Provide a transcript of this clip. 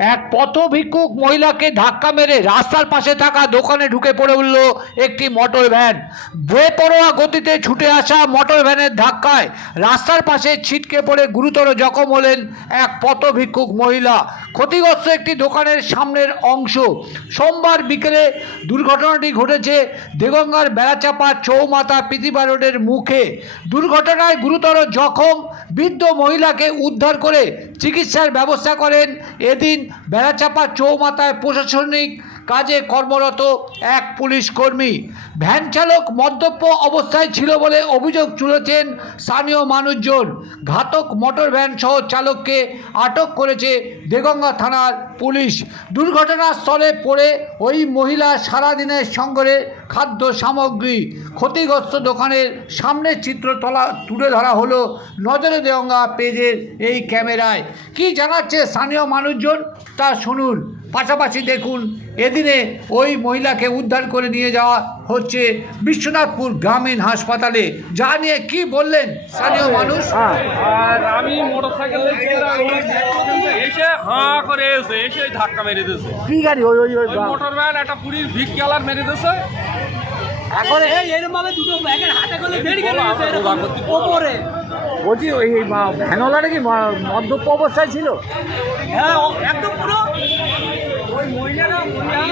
এক পথ ভিক্ষুক মহিলাকে ধাক্কা মেরে রাস্তার পাশে থাকা দোকানে ঢুকে পড়ে উঠল একটি মোটর ভ্যান বেপরোয়া গতিতে ছুটে আসা মোটর ভ্যানের ধাক্কায় রাস্তার পাশে ছিটকে পড়ে গুরুতর জখম হলেন এক পথ ভিক্ষুক মহিলা। ক্ষতিগ্রস্ত একটি দোকানের সামনের অংশ। সোমবার বিকেলে দুর্ঘটনাটি ঘটেছে দেগঙ্গার বেড়াচাপা চৌমাথা পিতিবা রোডের মুখে। দুর্ঘটনায় গুরুতর জখম বৃদ্ধ মহিলাকে উদ্ধার করে চিকিৎসার ব্যবস্থা করেন। এদিন বেড়াচাপা চৌমাথায় প্রশাসনিক কাজে কর্মরত এক পুলিশ কর্মী। ভ্যান চালক মদ্যপ অবস্থায় ছিল বলে অভিযোগ তুলেছেন স্থানীয় মানুষজন। ঘাতক মোটর ভ্যান সহ চালককে আটক করেছে দেগঙ্গা থানার পুলিশ। দুর্ঘটনাস্থলে পড়ে ওই মহিলা সারাদিনের সঙ্গে খাদ্য সামগ্রী, ক্ষতিগ্রস্ত দোকানের সামনের চিত্র তোলা, তুলে ধরা হলো নজরে দেগঙ্গা পেজের এই ক্যামেরায়। কি জানাচ্ছে স্থানীয় মানুষজন? তা শুনুন। পাশাপাশি দেখুন এদিনে ওই মহিলাকে উদ্ধার করে নিয়ে যাওয়া হচ্ছে বিশ্বনাথপুর গ্রামীণ হাসপাতালে। যা নিয়ে কি বললেন স্থানীয় মানুষ? আর আমি মোটর সাইকেল এসে হাঁ করে এসে এসে ধাক্কা মেরে দিয়েছে। কি গাড়ি? ওই ওই মোটর ভ্যান একটা পুরীর ভিক মেরে দিয়েছে। এখন এই এরকম ভাবে দুটো ব্যাগের হাতে করে এরকম ওপরে। বলছি ওই ভ্যানওয়ালাটা কি মদ্যপ অবস্থায় ছিল? হ্যাঁ একদম পুরো মহিলারা মহিলা